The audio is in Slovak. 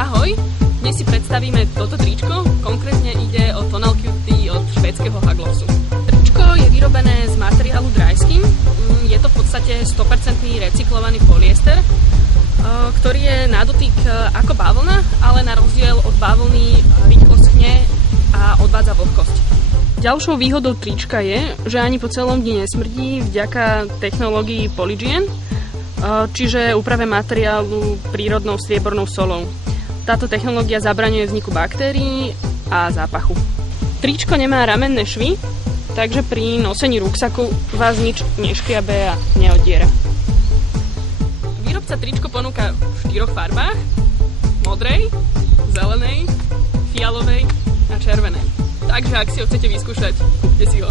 Ahoj, dnes si predstavíme toto tričko, konkrétne ide o Tonal Cutie od švédskeho Haglofsu. Tričko je vyrobené z materiálu Dryskin, je to v podstate 100% recyklovaný polyester, ktorý je na dotyk ako bavlna, ale na rozdiel od bavlny rýchlo schne a odvádza vlhkosť. Ďalšou výhodou trička je, že ani po celom dni nesmrdí vďaka technológii Polygiene, čiže úprave materiálu prírodnou striebornou solou. Táto technológia zabraňuje vzniku baktérií a zápachu. Tričko nemá ramenné švy, takže pri nosení ruksaku vás nič neškriabe a neoddiera. Výrobca tričko ponúka v 4 farbách: modrej, zelenej, fialovej a červenej. Takže ak si ho chcete vyskúšať, kúpte si ho.